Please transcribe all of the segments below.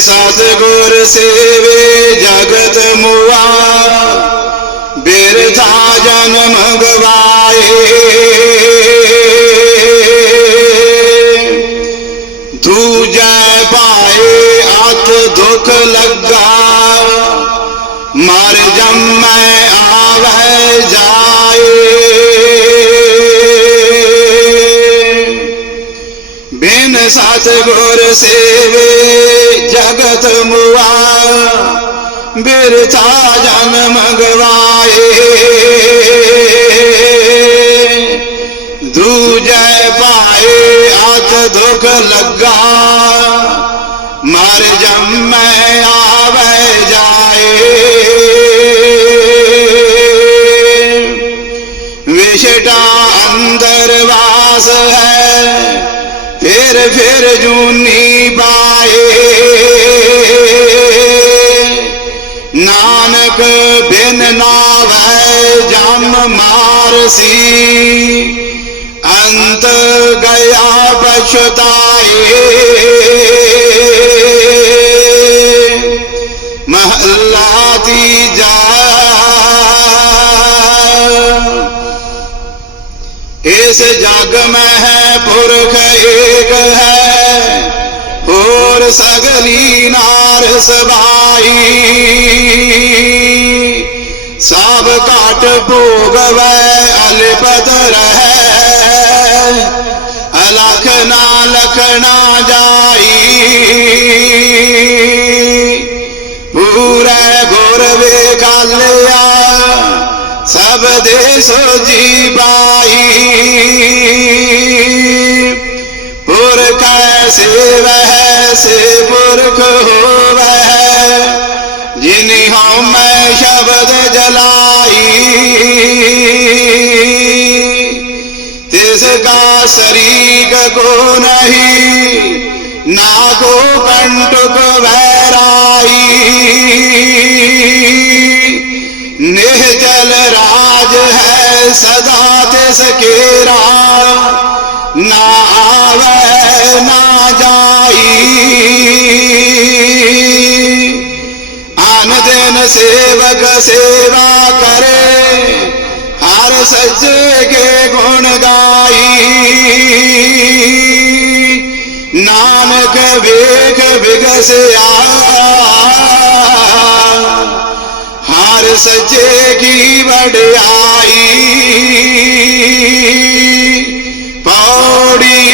ਸਤਿਗੁਰ ਸੇਵੇ ਜਗਤ ਮੁਆ ਬਿਰਥਾ ਜਨਮ ਗਵਾਏ। ਬਿਨ ਸਤਿਗੁਰ ਸੇਵੇ ਜਗਤ ਮੁਆ ਬਿਰਥਾ ਜਨਮ ਦੂਜੈ ਪਾਏ ਅਤ ਦੁਖ ਲੱਗਾ ਮਰ ਜੰਮੈ ਆਵੈ ਜਾਏ ਵਿਸ਼ਟਾ ਅੰਦਰ ਵਾਸ ਹੈ ਫਿਰ ਫਿਰ ਜੂਨੀ ਬਾਏ। ਨਾਨਕ ਬਿਨ ਨਾਵੈ ਜਮ ਮਾਰਸੀ ਅੰਤ ਗਿਆ ਬਛਤਾਏ ਇਸ ਜਗ ਮੈਂ ਹੈ ਪੁਰਖ ਏਕ ਹੈ, ਹੋਰ ਸਗਲੀ ਨਾਰ ਸਬਾਈ। ਸਭ ਘਟ ਭੋਗਵੈ, ਅਲਪਤ ਰਹੈ। ਅਲਖ ਨਾ ਲਖਣਾ ਜਾਈ। ਪੂਰੇ ਗੁਰ ਵੇਖਾਲਿਆ عبد سجی بائی۔ پر کیسے وہ سے برک ہو جنہوں میں شبد جلائی۔ تس کا شریک کو نہیں نہ کو کنٹک ویرائی۔ نہ جل رہا ਹੈ ਸਦਾ ਤਿਸ ਕੇਰਾ ਨਾ ਆਵੇ ਨਾ ਜਾਈ ਆਨ ਦਿਨ ਸੇਵਕ ਸੇਵਾ ਕਰੇ ਹਰ ਸੱਜੇ ਕੇ ਗੁਣ ਗਾਈ ਨਾਨਕ ਵੇਖ ਵਿਗਸਿਆ ਹਰ ਸੱਚੇ ਕੀ ਵਡਿਆਈ। ਪੌੜੀ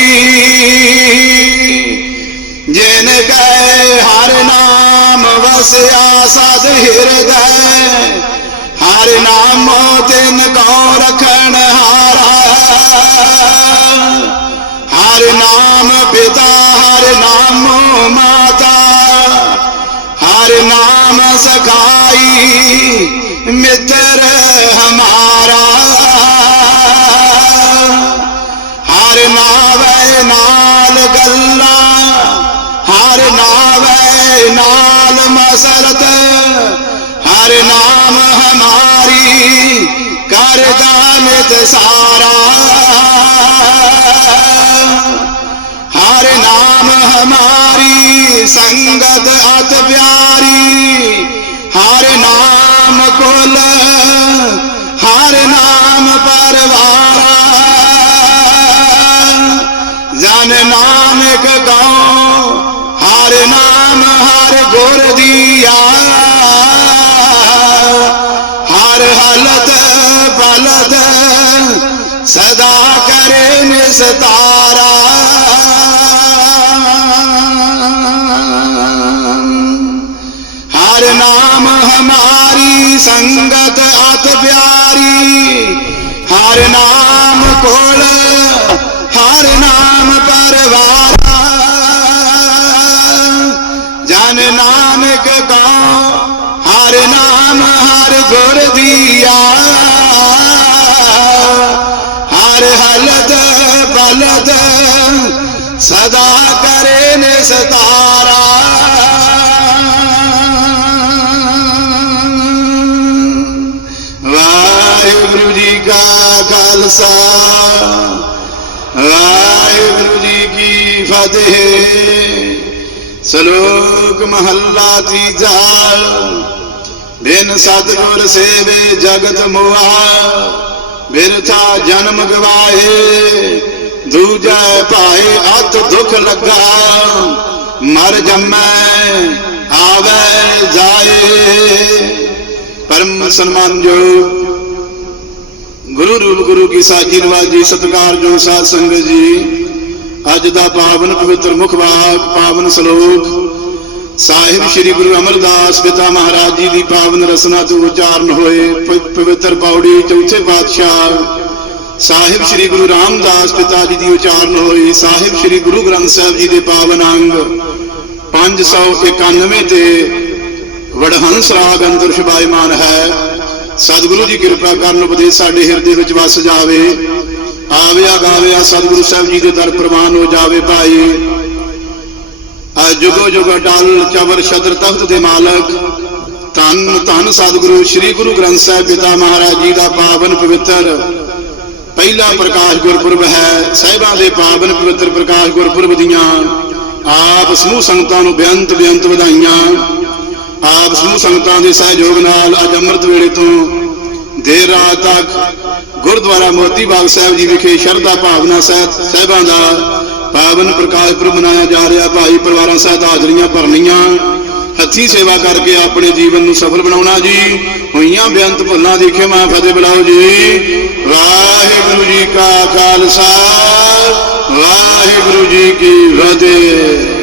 ਜਿਨ ਕੈ ਹਰ ਨਾਮ ਵਸਿਆ ਸਦ ਹਿਰਦੈ, ਹਰ ਨਾਮ ਤਿਨ ਕੋ ਰਖਣ ਹਾਰਾ। ਹਰ ਨਾਮ ਪਿਤਾ ਹਰ ਨਾਮ ਸਖਾਈ ਮਿੱਤਰ ਹਮਾਰਾ ਹਰ ਨਾਵੇ ਨਾਲ ਗੱਲਾਂ ਹਰ ਨਾਵੇ ਨਾਲ ਮਸਰਤ ਹਰ ਨਾਮ ਹਮਾਰੀ ਕਰਦਾ ਨਿਤ ਸਾਰਾ ਹਰ ਨਾਮ ਹਮਾਰੀ ਸੰਗਤ ਅਤ ਪਿਆਰੀ, ਹਰ ਨਾਮ ਕੋਲ, ਹਰ ਨਾਮ ਪਰਵਾਰਾ ਜਨ ਨਾਨਕ ਗਾਉ ਹਰ ਨਾਮ ਹਰ ਗੁਰ ਦੀਆ। ਹਰ ਹਲਤ ਬਲਦ ਸਦਾ ਕਰੇ ਨਿਸਤਾਰਾ ਸੰਗਤ ਅਤ ਪਿਆਰੀ, ਹਰ ਨਾਮ ਕੋਲ, ਹਰ ਨਾਮ ਪਰਵਾਰਾ। ਨਾਨਕ ਕਾ ਹਰ ਨਾਮ ਹਰ ਗੁਰ ਦੀਆ। ਹਰ ਹਲਦ ਬਲਦ ਸਦਾ ਕਰੇ ਨੇ ਸਦਾ ਖਾਲਸਾ। ਵਾਹਿਗੁਰੂ ਜੀ ਕੀ ਫਤਿਹ। ਸ਼ਲੋਕ ਮਹੱਲਾ ਤੀਜਾ। ਬਿਨ ਸਤਿਗੁਰ ਸੇਵੇ ਜਗਤ ਮੁਆ। ਬਿਰਥਾ ਜਨਮ ਗਵਾਏ। ਦੂਜਾ ਭਾਏ ਅਤ ਦੁਖ ਲੱਗਾ। ਮਰ ਜੰਮੈ, ਆਵੇ, ਜਾਏ। ਪਰਮ ਸਨਮਾਨਯੋਗ ਗੁਰੂ ਰੂਪ ਗੁਰੂ ਕੀ ਸਾਜੀ ਨਵਾਜ ਜੀ ਸਤਿਕਾਰਯੋਗ ਸਾਧ ਸੰਗਤ ਜੀ। ਅੱਜ ਦਾ ਪਾਵਨ ਪਵਿੱਤਰ ਮੁਖ ਵਾਕ, ਪਾਵਨ ਸ਼ਲੋਕ, ਸਾਹਿਬ ਸ੍ਰੀ ਗੁਰੂ ਅਮਰਦਾਸ ਪਿਤਾ ਮਹਾਰਾਜ ਜੀ ਦੀ ਪਾਵਨ ਰਸਨਾ ਤੋਂ ਉਚਾਰਨ ਹੋਏ ਪਵਿੱਤਰ ਪੌੜੀ, ਚੌਥੇ ਪਾਤਸ਼ਾਹ ਸਾਹਿਬ ਸ੍ਰੀ ਗੁਰੂ ਰਾਮਦਾਸ ਪਿਤਾ ਜੀ ਦੀ ਉਚਾਰਨ ਹੋਈ। ਸਾਹਿਬ ਸ੍ਰੀ ਗੁਰੂ ਗ੍ਰੰਥ ਸਾਹਿਬ ਜੀ ਦੇ ਪਾਵਨ ਅੰਗ 591 ਤੇ ਵਡਹੰਸ ਰਾਗ ਅੰਦਰ ਸ਼ਬਾਇਮਾਨ ਹੈ। ਸਤਿਗੁਰੂ ਜੀ ਕਿਰਪਾ ਕਰਨ ਉਪਦੇਸ਼ ਸਾਡੇ ਹਿਰਦੇ ਵਿੱਚ ਵਸ ਜਾਵੇ। ਆਵਿਆ ਗਾਵਿਆ ਸਤਿਗੁਰੂ ਸਾਹਿਬ ਜੀ ਦੇ ਦਰ ਪ੍ਰਵਾਨ ਹੋ ਜਾਵੇ ਭਾਈ। ਆ ਜੁਗੋ ਜੁਗ ਅਟਲ ਚਵਰ ਸ਼ਦਰ ਤਖਤ ਦੇ ਮਾਲਕ। ਧੰਨ ਧੰਨ ਸਤਿਗੁਰੂ, ਸ੍ਰੀ ਗੁਰੂ ਗ੍ਰੰਥ ਸਾਹਿਬ ਪਿਤਾ ਮਹਾਰਾਜ ਜੀ ਦਾ ਪਾਵਨ ਪਵਿੱਤਰ। ਪਹਿਲਾ ਪ੍ਰਕਾਸ਼ ਗੁਰਪੁਰਬ ਹੈ, ਸਾਹਿਬਾਂ ਦੇ ਪਾਵਨ ਪਵਿੱਤਰ ਪ੍ਰਕਾਸ਼ ਗੁਰਪੁਰਬ ਦੀਆਂ। ਆਪ ਸਮੂਹ ਸੰਗਤਾਂ ਨੂੰ ਬੇਅੰਤ ਬੇਅੰਤ ਵਧਾਈਆਂ। ਆਪ ਸਮੂਹ ਸੰਗਤਾਂ ਦੇ ਸਹਿਯੋਗ ਨਾਲ ਅੱਜ ਅੰਮ੍ਰਿਤ ਵੇਲੇ ਤੋਂ ਦੇਰ ਰਾਤ ਤੱਕ ਗੁਰਦੁਆਰਾ ਮੋਤੀ ਬਾਗ ਸਾਹਿਬ ਜੀ ਵਿਖੇ ਸ਼ਰਧਾ ਭਾਵਨਾ ਸਹਿਤ ਸਾਹਿਬਾਂ ਦਾ ਪਾਵਨ ਪ੍ਰਕਾਸ਼ ਪੁਰਬ ਮਨਾਇਆ ਜਾ ਰਿਹਾ। ਭਾਈ ਪਰਿਵਾਰਾਂ ਸਹਿਤ ਹਾਜ਼ਰੀਆਂ ਭਰਨੀਆਂ। ਹੱਥੀ ਸੇਵਾ ਕਰਕੇ ਆਪਣੇ ਜੀਵਨ ਨੂੰ ਸਫਲ ਬਣਾਉਣਾ ਜੀ। ਹੋਈਆਂ ਬੇਅੰਤ ਭੁੱਲਾਂ ਦੀ ਖਿਮਾ ਫਤਿਹ ਬੁਲਾਓ ਜੀ। ਵਾਹਿਗੁਰੂ ਜੀ ਕਾ ਖਾਲਸਾ, ਵਾਹਿਗੁਰੂ ਜੀ ਕੀ ਫਤਿਹ।